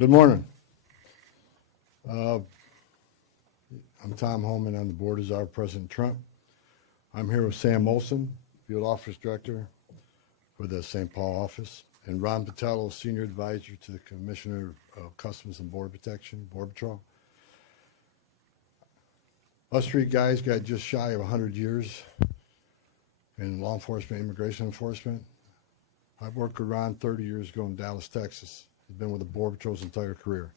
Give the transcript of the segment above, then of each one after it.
Good morning. I'm Tom Homan on the board as our President Trump. I'm here with Sam Olson, Field Office Director for the St. Paul office, and Ron Patello, Senior Advisor to the Commissioner of Customs and Border Protection, Border Patrol. Us three guys got just shy of 100 years in law enforcement, immigration enforcement. I worked with Ron 30 years ago in Dallas, Texas. He's been with the Border Patrol's entire career.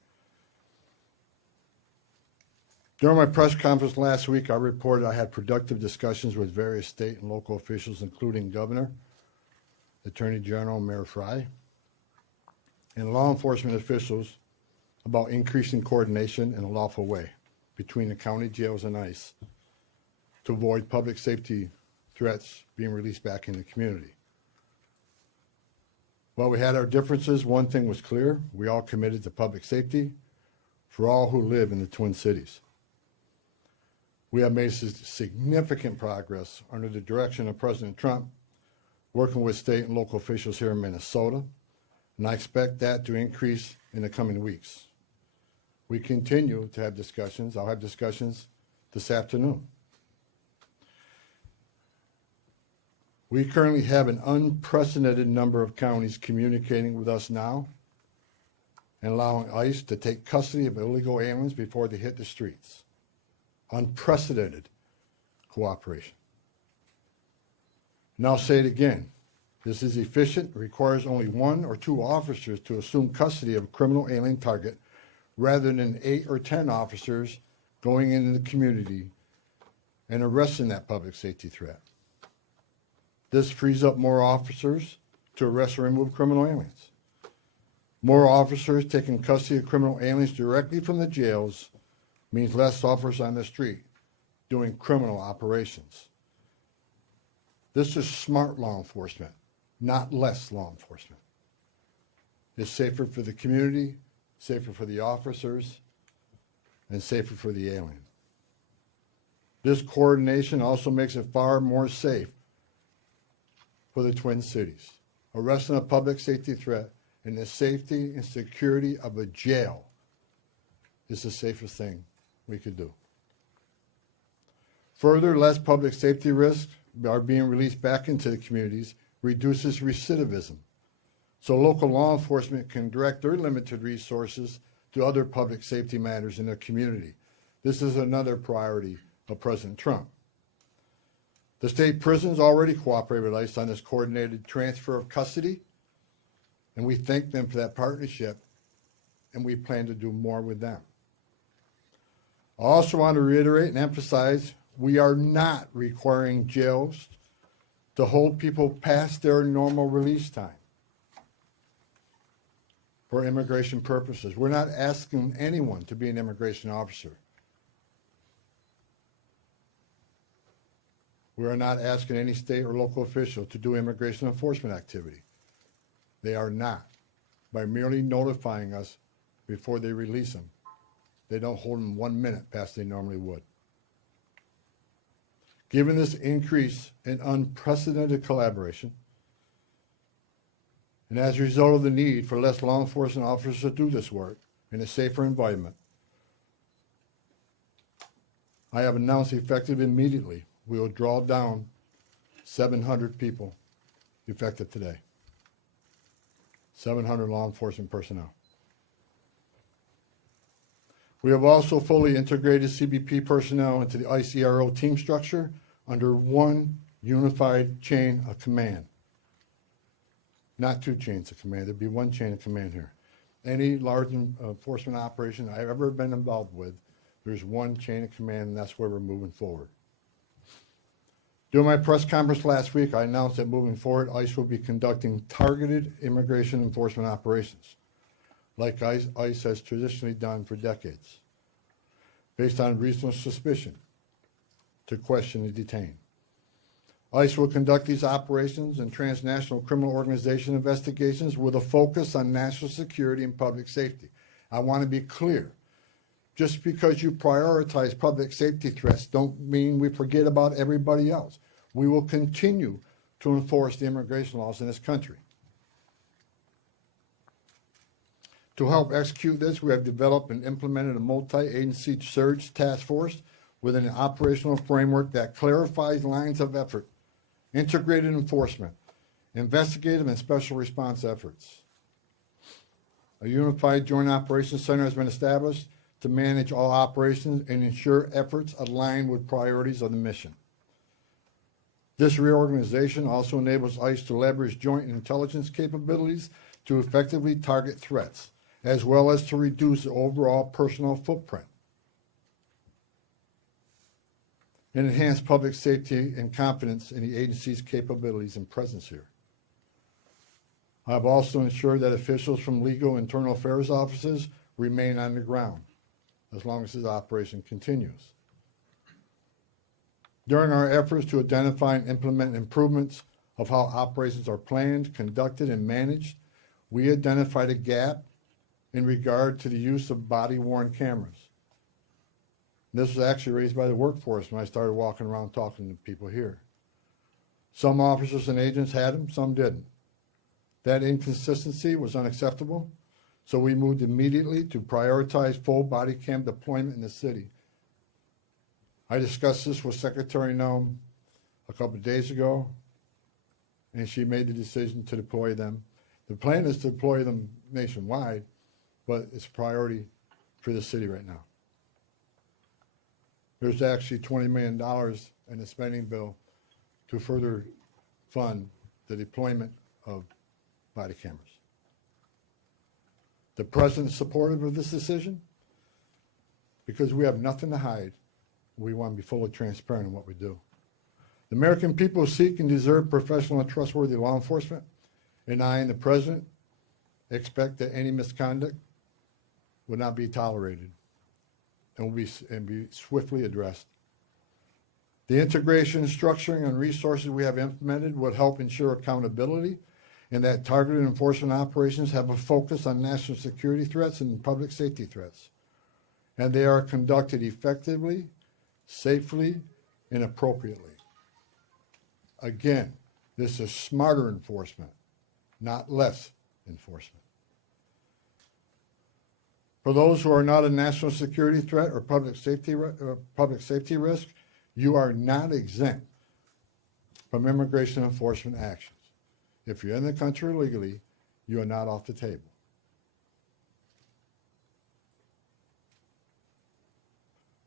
During my press conference last week, I reported I had productive discussions with various state and local officials, including Governor, Attorney General, Mayor Frey, and law enforcement officials about increasing coordination in a lawful way between the county jails and ICE to avoid public safety threats being released back in the community. While we had our differences, one thing was clear: we all committed to public safety for all who live in the Twin Cities. We have made significant progress under the direction of President Trump, working with state and local officials here in Minnesota, and I expect that to increase in the coming weeks. We continue to have discussions. I'll have discussions this afternoon. We currently have an unprecedented number of counties communicating with us now and allowing ICE to take custody of illegal aliens before they hit the streets. Unprecedented cooperation. And I'll say it again. This is efficient, requires only 1 or 2 officers to assume custody of a criminal alien target rather than 8 or 10 officers going into the community and arresting that public safety threat. This frees up more officers to arrest or remove criminal aliens. More officers taking custody of criminal aliens directly from the jails means less officers on the street doing criminal operations. This is smart law enforcement, not less law enforcement. It's safer for the community, safer for the officers, and safer for the alien. This coordination also makes it far more safe for the Twin Cities. Arresting a public safety threat in the safety and security of a jail is the safest thing we could do. Further, less public safety risks are being released back into the communities, reduces recidivism, so local law enforcement can direct their limited resources to other public safety matters in their community. This is another priority of President Trump. The state prisons already cooperate with ICE on this coordinated transfer of custody, and we thank them for that partnership, and we plan to do more with them. I also want to reiterate and emphasize we are not requiring jails to hold people past their normal release time for immigration purposes. We're not asking anyone to be an immigration officer. We are not asking any state or local official to do immigration enforcement activity. They are not. By merely notifying us before they release them, they don't hold them 1 minute past they normally would. Given this increase in unprecedented collaboration, and as a result of the need for less law enforcement officers to do this work in a safer environment, I have announced effective immediately we will draw down 700 people effective today. 700 law enforcement personnel. We have also fully integrated CBP personnel into the ICE ERO team structure under one unified chain of command. Not 2 chains of command, there'd be 1 chain of command here. Any large enforcement operation I've ever been involved with, there's 1 chain of command, and that's where we're moving forward. During my press conference last week, I announced that moving forward, ICE will be conducting targeted immigration enforcement operations, like ICE has traditionally done for decades, based on reasonable suspicion to question and detain. ICE will conduct these operations and transnational criminal organization investigations with a focus on national security and public safety. I want to be clear. Just because you prioritize public safety threats don't mean we forget about everybody else. We will continue to enforce the immigration laws in this country. To help execute this, we have developed and implemented a multi-agency surge task force within an operational framework that clarifies lines of effort, integrated enforcement, investigative and special response efforts. A unified joint operations center has been established to manage all operations and ensure efforts align with priorities of the mission. This reorganization also enables ICE to leverage joint intelligence capabilities to effectively target threats, as well as to reduce the overall personnel footprint and enhance public safety and confidence in the agency's capabilities and presence here. I've also ensured that officials from legal internal affairs offices remain on the ground as long as this operation continues. During our efforts to identify and implement improvements of how operations are planned, conducted, and managed, we identified a gap in regard to the use of body-worn cameras. This was actually raised by the workforce when I started walking around talking to people here. Some officers and agents had them, some didn't. That inconsistency was unacceptable, so we moved immediately to prioritize full body cam deployment in the city. I discussed this with Secretary Noem a couple of days ago, and she made the decision to deploy them. The plan is to deploy them nationwide, but it's a priority for the city right now. There's actually $20 million in the spending bill to further fund the deployment of body cameras. The president is supportive of this decision because we have nothing to hide. We want to be fully transparent in what we do. The American people seek and deserve professional and trustworthy law enforcement, and I and the president expect that any misconduct will not be tolerated and will be swiftly addressed. The integration, structuring, and resources we have implemented would help ensure accountability and that targeted enforcement operations have a focus on national security threats and public safety threats, and they are conducted effectively, safely, and appropriately. Again, this is smarter enforcement, not less enforcement. For those who are not a national security threat or public safety risk, you are not exempt from immigration enforcement actions. If you're in the country illegally, you are not off the table.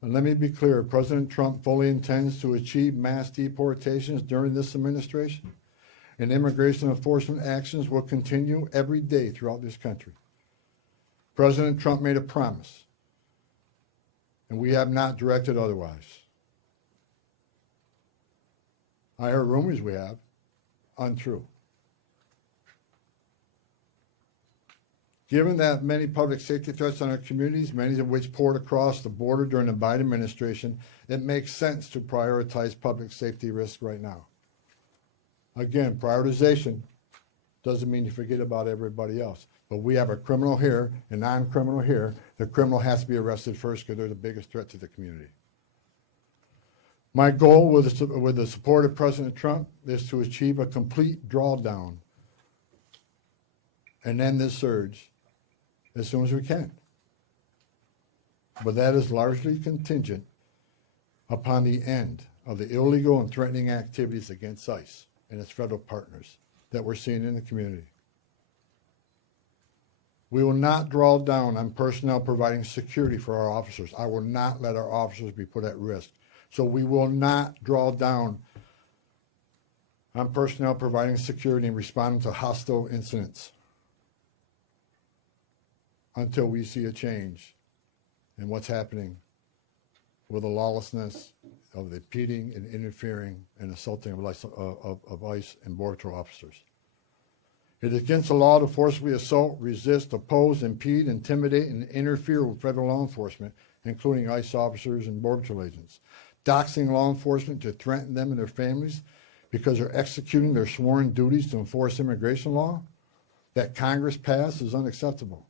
And let me be clear, President Trump fully intends to achieve mass deportations during this administration, and immigration enforcement actions will continue every day throughout this country. President Trump made a promise, and we have not directed otherwise. I heard rumors we have, untrue. Given that many public safety threats on our communities, many of which poured across the border during the Biden administration, it makes sense to prioritize public safety risks right now. Again, prioritization doesn't mean you forget about everybody else. But we have a criminal here, a non-criminal here. The criminal has to be arrested first because they're the biggest threat to the community. My goal with the support of President Trump is to achieve a complete drawdown and end this surge as soon as we can. But that is largely contingent upon the end of the illegal and threatening activities against ICE and its federal partners that we're seeing in the community. We will not draw down on personnel providing security for our officers. I will not let our officers be put at risk. So we will not draw down on personnel providing security and responding to hostile incidents until we see a change in what's happening with the lawlessness of the impeding and interfering and assaulting of ICE and Border Patrol officers. It is against the law to forcibly assault, resist, oppose, impede, intimidate, and interfere with federal law enforcement, including ICE officers and Border Patrol agents. Doxing law enforcement to threaten them and their families because they're executing their sworn duties to enforce immigration law that Congress passed is unacceptable.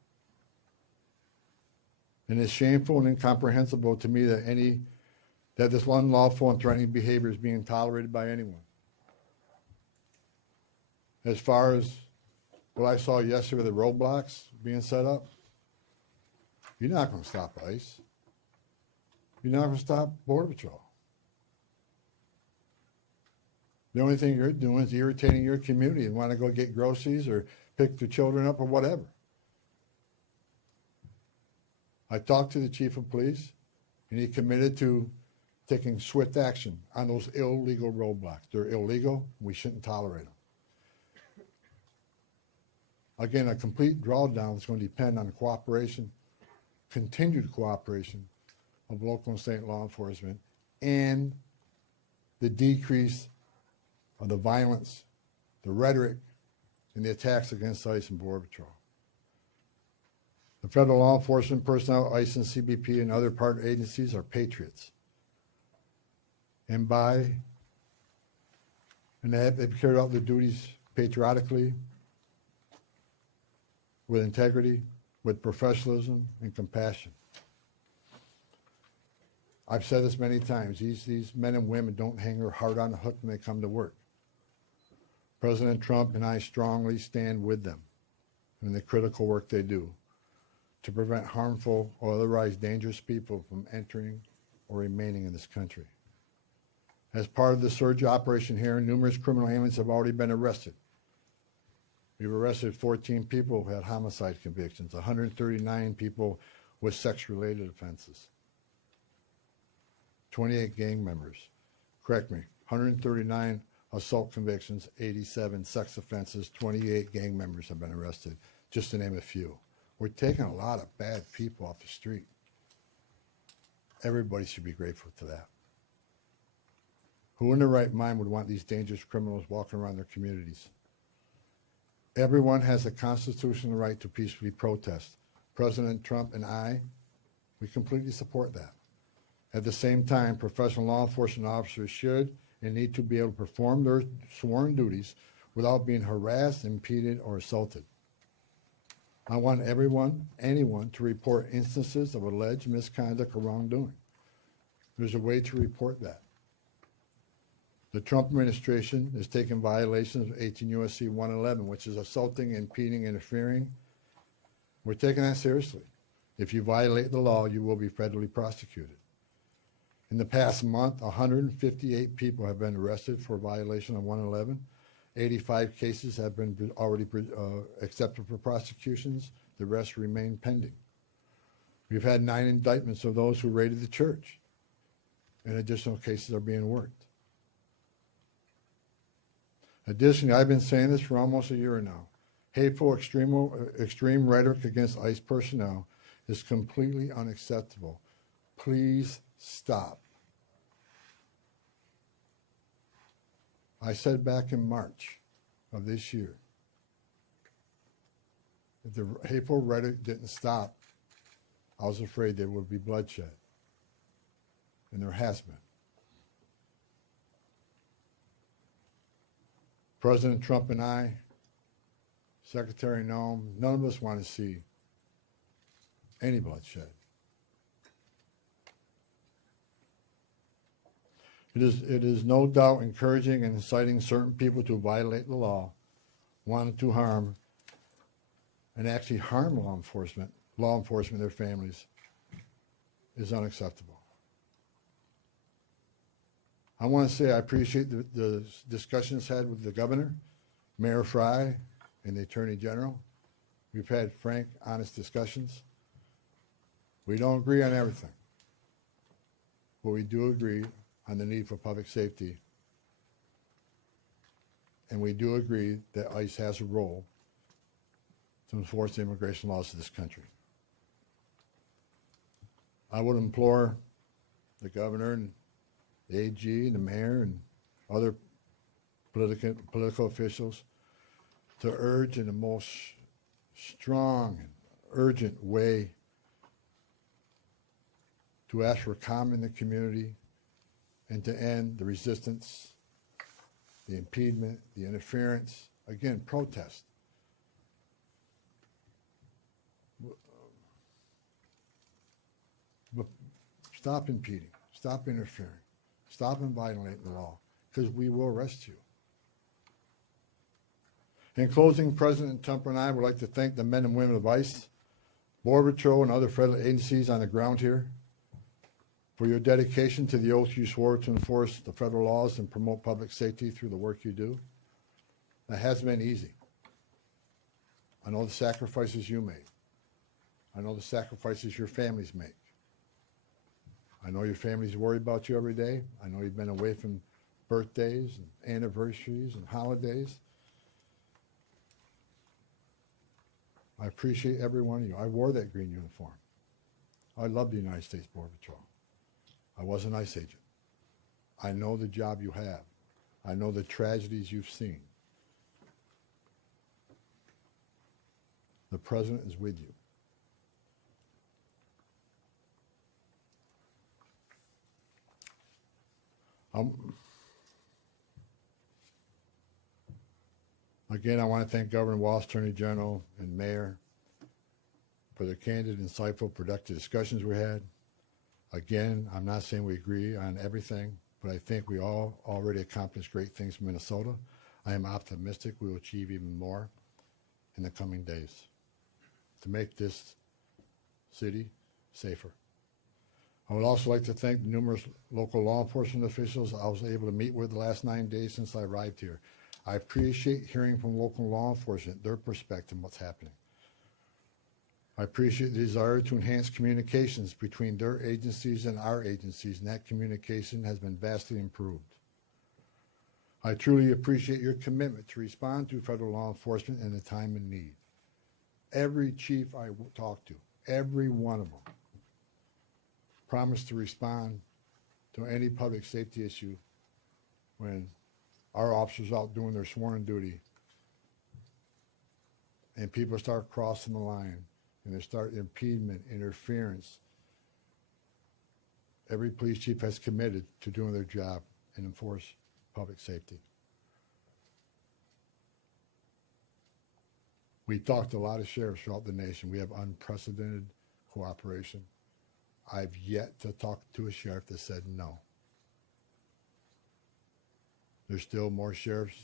And it's shameful and incomprehensible to me that this unlawful and threatening behavior is being tolerated by anyone. As far as what I saw yesterday with the roadblocks being set up, You're not going to stop ICE. You're not going to stop Border Patrol. The only thing you're doing is irritating your community and want to go get groceries or pick their children up or whatever. I talked to the chief of police, and he committed to taking swift action on those illegal roadblocks. They're illegal. We shouldn't tolerate them. Again, a complete drawdown is going to depend on the cooperation, continued cooperation of local and state law enforcement, and the decrease of the violence, the rhetoric, and the attacks against ICE and Border Patrol. The federal law enforcement personnel, ICE and CBP, and other partner agencies are patriots. And they've carried out their duties patriotically, with integrity, with professionalism, and compassion. I've said this many times, these men and women don't hang their heart on the hook when they come to work. President Trump and I strongly stand with them in the critical work they do to prevent harmful or otherwise dangerous people from entering or remaining in this country. As part of the surge operation here, numerous criminal aliens have already been arrested. We've arrested 14 people who had homicide convictions, 139 people with sex-related offenses, 28 gang members. Correct me, 139 assault convictions, 87 sex offenses, 28 gang members have been arrested, just to name a few. We're taking a lot of bad people off the street. Everybody should be grateful to that. Who in their right mind would want these dangerous criminals walking around their communities? Everyone has a constitutional right to peacefully protest. President Trump and I, we completely support that. At the same time, professional law enforcement officers should and need to be able to perform their sworn duties without being harassed, impeded, or assaulted. I want anyone to report instances of alleged misconduct or wrongdoing. There's a way to report that. The Trump administration is taking violations of 18 U.S.C. 111, which is assaulting, impeding, interfering. We're taking that seriously. If you violate the law, you will be federally prosecuted. In the past month, 158 people have been arrested for violation of 111. 85 cases have been already accepted for prosecutions. The rest remain pending. We've had 9 indictments of those who raided the church, and additional cases are being worked. Additionally, I've been saying this for almost a year now. Hateful, extreme rhetoric against ICE personnel is completely unacceptable. Please stop. I said back in March of this year, if the hateful rhetoric didn't stop, I was afraid there would be bloodshed. And there has been. President Trump and I, Secretary Noem, none of us want to see any bloodshed. It is no doubt encouraging and inciting certain people to violate the law, wanting to harm and actually harm law enforcement, their families, is unacceptable. I want to say I appreciate the discussions had with the governor, Mayor Fry, and the Attorney General. We've had frank, honest discussions. We don't agree on everything, but we do agree on the need for public safety, and we do agree that ICE has a role to enforce the immigration laws of this country. I would implore the governor and the AG and the mayor and other political officials to urge in the most strong and urgent way to ask for calm in the community and to end the resistance, the impediment, the interference, again, protest. But stop impeding, stop interfering, stop violating the law, because we will arrest you. In closing, President Trump and I would like to thank the men and women of ICE Border Patrol and other federal agencies on the ground here, for your dedication to the oath you swore to enforce the federal laws and promote public safety through the work you do. That hasn't been easy. I know the sacrifices you made. I know the sacrifices your families make. I know your families worry about you every day. I know you've been away from birthdays and anniversaries and holidays. I appreciate every one of you. I wore that green uniform. I love the United States Border Patrol. I was an ICE agent. I know the job you have. I know the tragedies you've seen. The President is with you. Again, I want to thank Governor Walz, Attorney General, and Mayor for their candid, insightful, productive discussions we had. Again, I'm not saying we agree on everything, but I think we all already accomplished great things in Minnesota. I am optimistic we will achieve even more in the coming days to make this city safer. I would also like to thank the numerous local law enforcement officials I was able to meet with the last 9 days since I arrived here. I appreciate hearing from local law enforcement, their perspective on what's happening. I appreciate the desire to enhance communications between their agencies and our agencies, and that communication has been vastly improved. I truly appreciate your commitment to respond to federal law enforcement in a time of need. Every chief I talked to, every one of them, promised to respond to any public safety issue when our officers out doing their sworn duty and people start crossing the line and they start impediment, interference. Every police chief has committed to doing their job and enforce public safety. We talked to a lot of sheriffs throughout the nation. We have unprecedented cooperation. I've yet to talk to a sheriff that said no. There's still more sheriffs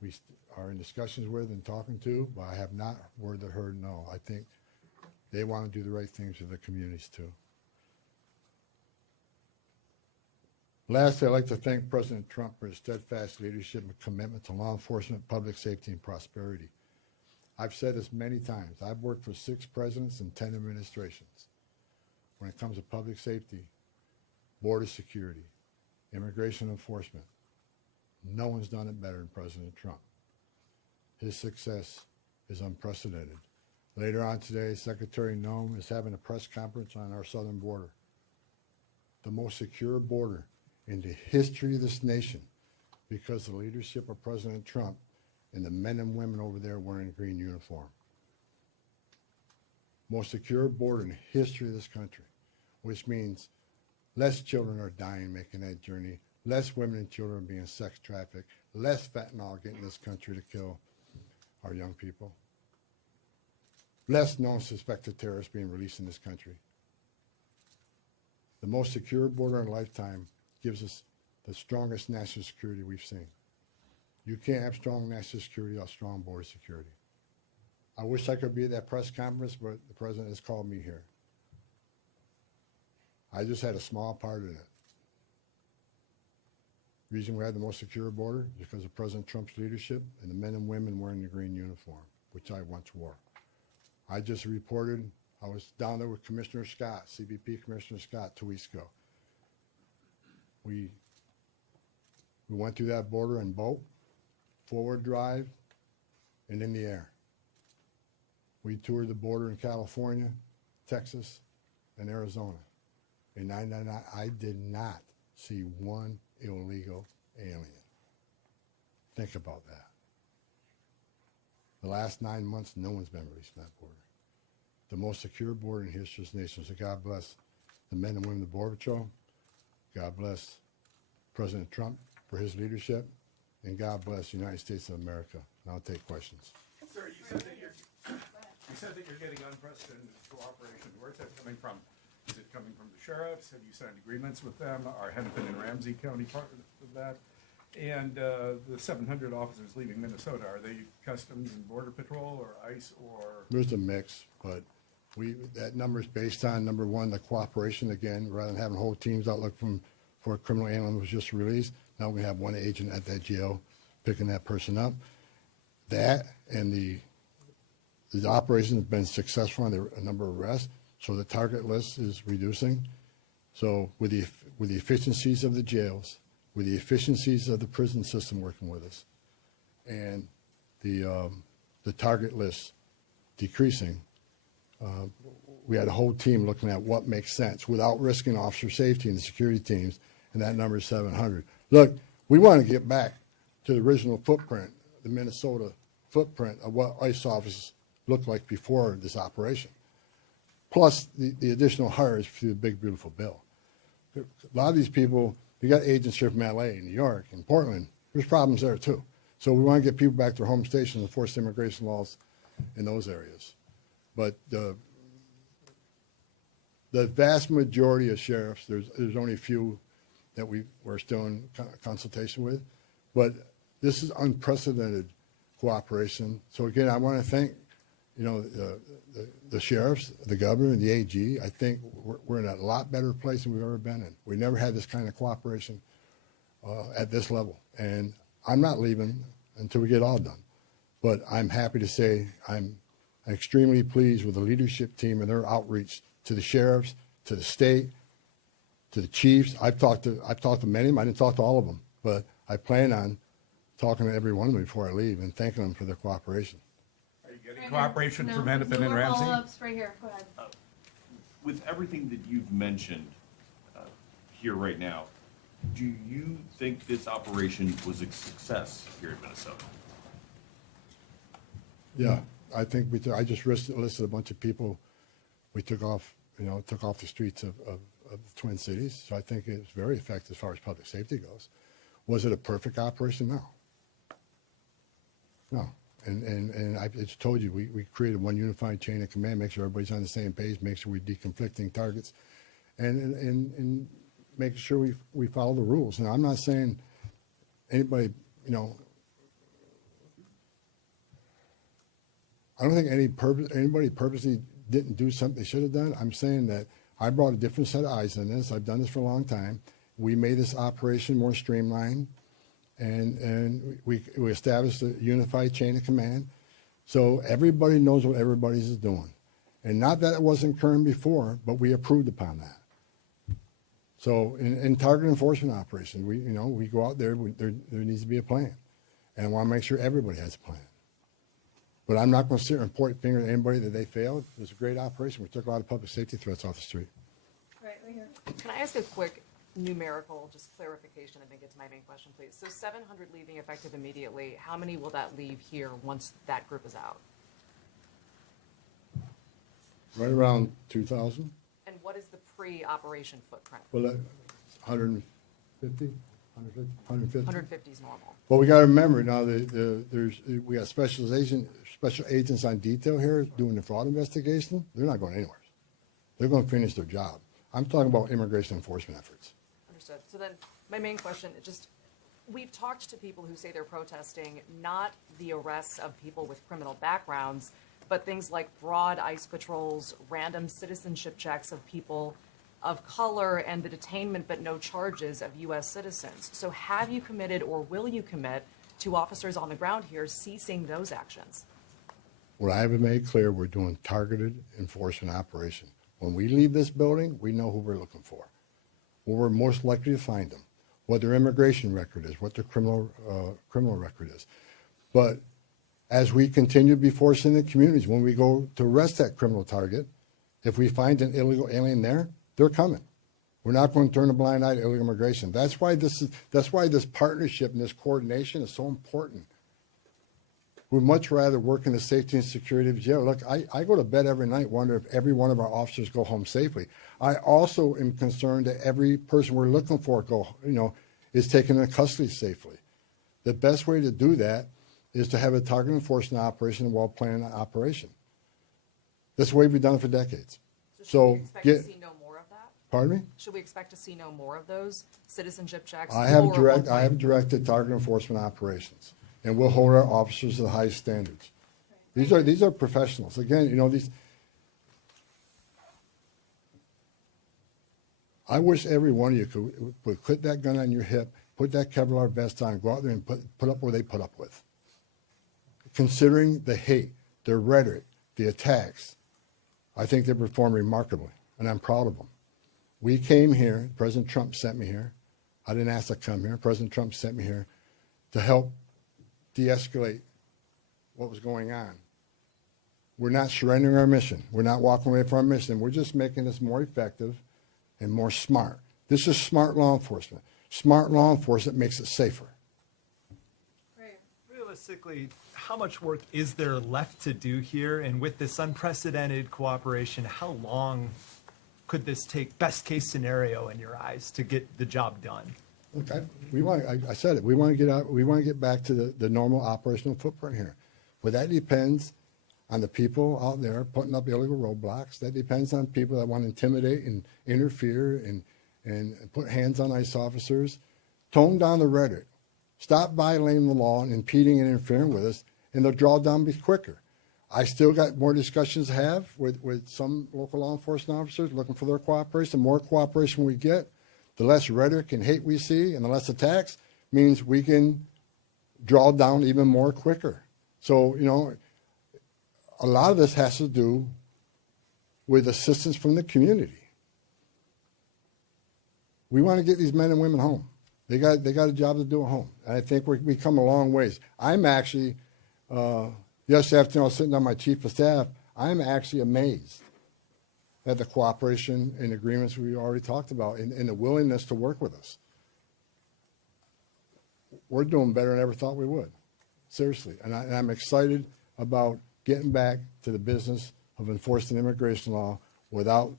we are in discussions with and talking to, but I have not word that heard no. I think they want to do the right things for the communities too. Lastly, I'd like to thank President Trump for his steadfast leadership and commitment to law enforcement, public safety, and prosperity. I've said this many times. I've worked for 6 presidents and 10 administrations. When it comes to public safety, border security, immigration enforcement, no one's done it better than President Trump. His success is unprecedented. Later on today, Secretary Noem is having a press conference on our southern border, the most secure border in the history of this nation, because of the leadership of President Trump and the men and women over there wearing a green uniform. Most secure border in the history of this country, which means less children are dying making that journey, less women and children being sex trafficked, less fentanyl getting in this country to kill our young people, less known suspected terrorists being released in this country. The most secure border in a lifetime gives us the strongest national security we've seen. You can't have strong national security without strong border security. I wish I could be at that press conference, but the president has called me here. I just had a small part of it. The reason we had the most secure border is because of President Trump's leadership and the men and women wearing the green uniform, which I once wore. I just reported, I was down there with Commissioner Scott, CBP Commissioner Scott, 2 weeks ago. We went through that border in boat, forward drive, and in the air. We toured the border in California, Texas, and Arizona. And I did not see one illegal alien. Think about that. The last 9 months, no one's been released from that border. The most secure border in the history of this nation. So God bless the men and women of the Border Patrol. God bless President Trump for his leadership. And God bless the United States of America. And I'll take questions. Sir, you said that you're getting unprecedented cooperation. Where's that coming from? Is it coming from the sheriffs? Have you signed agreements with them? Are Hennepin and Ramsey County part of that? And the 700 officers leaving Minnesota, are they Customs and Border Patrol or ICE or? There's a mix, but that number is based on, number one, the cooperation again, rather than having whole teams out looking for a criminal alien was just released. Now we have one agent at that jail picking that person up. That and the operation has been successful on a number of arrests, so the target list is reducing. So with the efficiencies of the jails, with the efficiencies of the prison system working with us, and the target list decreasing, we had a whole team looking at what makes sense without risking officer safety and the security teams, and that number is 700. Look, we want to get back to the original footprint, the Minnesota footprint of what ICE officers looked like before this operation, plus the additional hires through the big, beautiful bill. A lot of these people, you got agents here from LA, New York, and Portland. There's problems there too. So we want to get people back to their home stations and enforce immigration laws in those areas. But the vast majority of sheriffs, there's only a few that we're still in consultation with, but this is unprecedented cooperation. So again, I want to thank, the sheriffs, the governor, and the AG. I think we're in a lot better place than we've ever been in. We never had this kind of cooperation at this level, and I'm not leaving until we get all done. But I'm happy to say I'm extremely pleased with the leadership team and their outreach to the sheriffs, to the state, to the chiefs. I've talked to many of them. I didn't talk to all of them, but I plan on talking to every one of them before I leave and thanking them for their cooperation. Are you getting cooperation from Hennepin and Ramsey? Follow-ups right here, go ahead. With everything that you've mentioned here right now, do you think this operation was a success here in Minnesota? Yeah, I think I just listed a bunch of people we took off the streets of the Twin Cities. So I think it's very effective as far as public safety goes. Was it a perfect operation? No. No. And I just told you, we created one unified chain of command, make sure everybody's on the same page, make sure we deconflicting targets, and making sure we follow the rules. And I'm not saying anybody, I don't think anybody purposely didn't do something they should have done. I'm saying that I brought a different set of eyes on this. I've done this for a long time. We made this operation more streamlined, and we established a unified chain of command, so everybody knows what everybody's doing. And not that it wasn't current before, but we approved upon that. So in target enforcement operation, we go out there. There needs to be a plan, and I want to make sure everybody has a plan. But I'm not going to sit and point finger at anybody that they failed. It was a great operation. We took a lot of public safety threats off the street. Right here. Can I ask a quick numerical, just clarification, and then get to my main question, please? So 700 leaving effective immediately. How many will that leave here once that group is out? Right around 2,000. And what is the pre-operation footprint? Well, 150, 150. 150 is normal. But we got to remember now, we got special agents on detail here doing the fraud investigation. They're not going anywhere. They're going to finish their job. I'm talking about immigration enforcement efforts. Understood. So then my main question, we've talked to people who say they're protesting not the arrests of people with criminal backgrounds, but things like broad ICE patrols, random citizenship checks of people of color, and the detainment but no charges of U.S. citizens. So have you committed or will you commit to officers on the ground here ceasing those actions? What I have made clear, we're doing targeted enforcement operation. When we leave this building, we know who we're looking for, where we're most likely to find them, what their immigration record is, what their criminal record is. But as we continue to be forced in the communities, when we go to arrest that criminal target, if we find an illegal alien there, they're coming. We're not going to turn a blind eye to illegal immigration. That's why this partnership and this coordination is so important. We'd much rather work in the safety and security of jail. Look, I go to bed every night wondering if every one of our officers go home safely. I also am concerned that every person we're looking for is taken into custody safely. The best way to do that is to have a target enforcement operation, a well-planned operation. That's the way we've done it for decades. So should we expect to see no more of that? Pardon me? Should we expect to see no more of those citizenship checks? I have lower one I have point? directed target enforcement operations, and we'll hold our officers to the highest standards. These are professionals. Again, you know, I wish every one of you would put that gun on your hip, put that Kevlar vest on, go out there and put up what they put up with. Considering the hate, the rhetoric, the attacks, I think they performed remarkably, and I'm proud of them. We came here, President Trump sent me here. I didn't ask to come here. President Trump sent me here to help de-escalate what was going on. We're not surrendering our mission. We're not walking away from our mission. We're just making this more effective and more smart. This is smart law enforcement. Smart law enforcement makes it safer. Right. Realistically, how much work is there left to do here? And with this unprecedented cooperation, how long could this take, best case scenario in your eyes, to get the job done? Look, I said it. We want to get out. We want to get back to the normal operational footprint here. But that depends on the people out there putting up illegal roadblocks. That depends on people that want to intimidate and interfere and put hands on ICE officers. Tone down the rhetoric. Stop violating the law and impeding and interfering with us, and they'll draw down quicker. I still got more discussions to have with some local law enforcement officers looking for their cooperation. The more cooperation we get, the less rhetoric and hate we see, and the less attacks means we can draw down even more quicker. So, you know, a lot of this has to do with assistance from the community. We want to get these men and women home. They got a job to do at home. And I think we come a long ways. I'm actually, yesterday afternoon I was sitting down with my chief of staff, I'm actually amazed at the cooperation and agreements we already talked about and the willingness to work with us. We're doing better than I ever thought we would. Seriously. And I'm excited about getting back to the business of enforcing immigration law without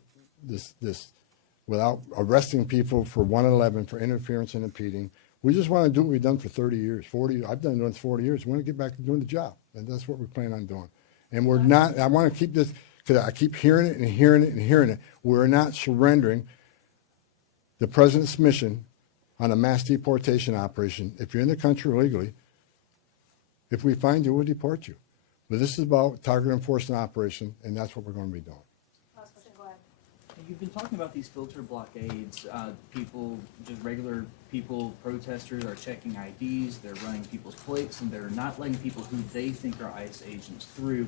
without arresting people for 111 for interference and impeding. We just want to do what we've done for 30 years, 40. I've done it for 40 years. We want to get back to doing the job, and that's what we plan on doing. And we're not. I want to keep this because I keep hearing it and hearing it and hearing it. We're not surrendering the president's mission on a mass deportation operation. If you're in the country illegally, if we find you, we'll deport you. But this is about target enforcement operation, and that's what we're going to be doing. Last question, go ahead. You've been talking about these filter blockades. People, just regular people, protesters are checking IDs, they're running people's plates, and they're not letting people who they think are ICE agents through.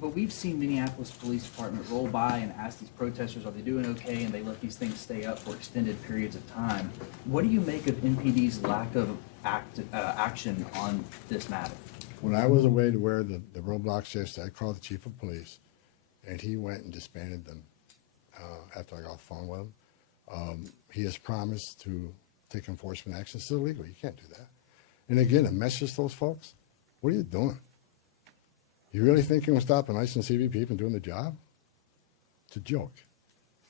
But we've seen Minneapolis Police Department roll by and ask these protesters, are they doing okay? And they let these things stay up for extended periods of time. What do you make of NPD's lack of action on this matter? When I was away to wear the roadblocks yesterday, I called the chief of police, and he went and disbanded them after I got off the phone with him. He has promised to take enforcement action. It's illegal. You can't do that. And again, a message to those folks, what are you doing? You really think you're going to stop an ICE and CBP from doing the job? It's a joke.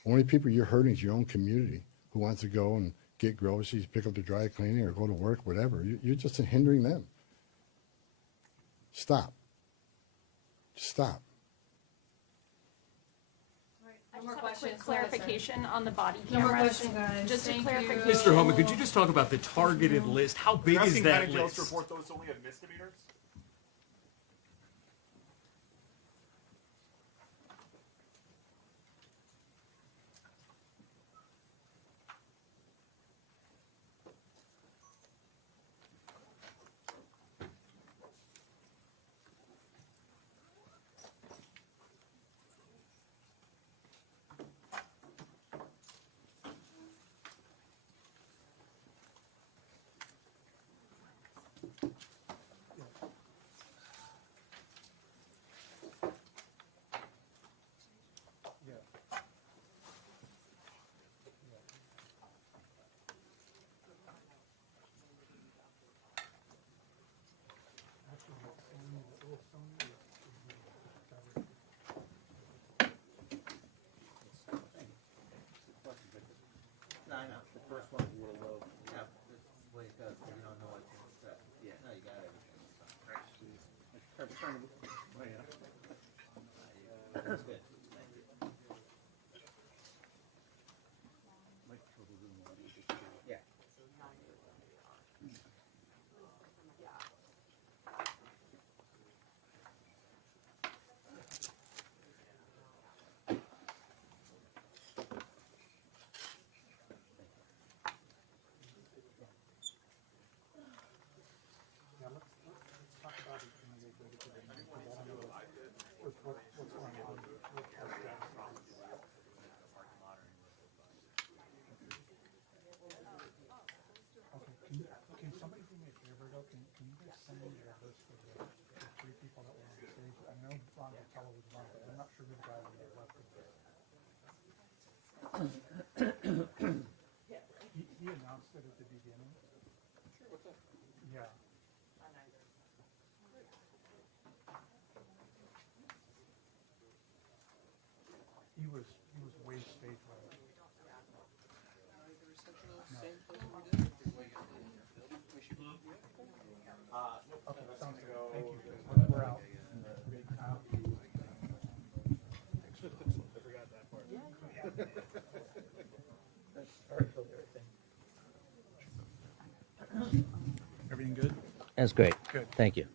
Only people you're hurting is your own community who wants to go and get groceries, pick up the dry cleaning, or go to work, whatever. You're just hindering them. Stop. Stop. No I more just have a questions. quick clarification on the body No more cameras. questions, guys. Just a Thank clarification. you. Mr. Homan, could you just talk about the targeted list? How big is Asking that county jails to list? report those only as misdemeanors? No, I know. The first one's a little low. Yeah, that's the way it goes, but you don't know what to expect. Yeah. No, you got everything. That's good. Thank you. arrested at the beginning? Sure, what's up? Yeah. He was way stage right. Okay, sounds good. Thank you. We're out. I forgot that part. All right, Phil, everything. Everything good? That's great. Good. Thank you.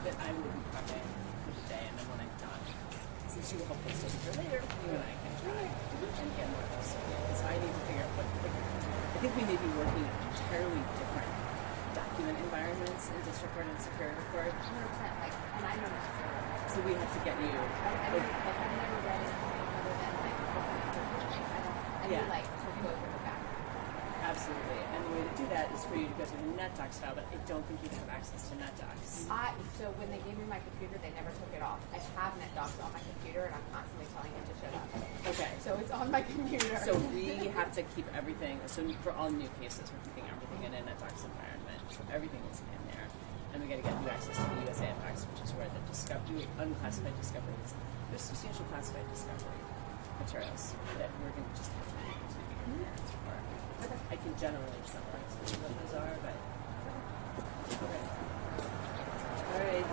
That I will be prepping for the day, and then when I'm done, since you will hopefully stay for later, you and I can try and get more also. Because I need to figure out what, like, I think we may be working in entirely different document environments in District Court and Superior Court. 100%, like, and I don't necessarily. So we have to get you. I've never read anything other than like, I Yeah. need like to go through the back. Absolutely. And the way to do that is for you to go through the NetDocs file, but I don't think you have access to NetDocs. So when they gave me my computer, they never took it off. I have NetDocs on my computer, and I'm constantly telling it to shut up. Okay. So it's on my computer. So we have to keep everything, so for all new cases, we're keeping everything in a NetDocs environment. So everything is in there. And we gotta get you access to the USAFX, which is where the unclassified discovery is. There's substantial classified discovery materials that we're gonna just have to be minutes for. I can generally summarize what those are, but. Okay. All right.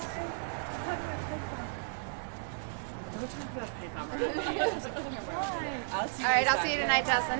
Don't talk about PyCom around me. I'll see you All right, next I'll see you time. tonight, Justin.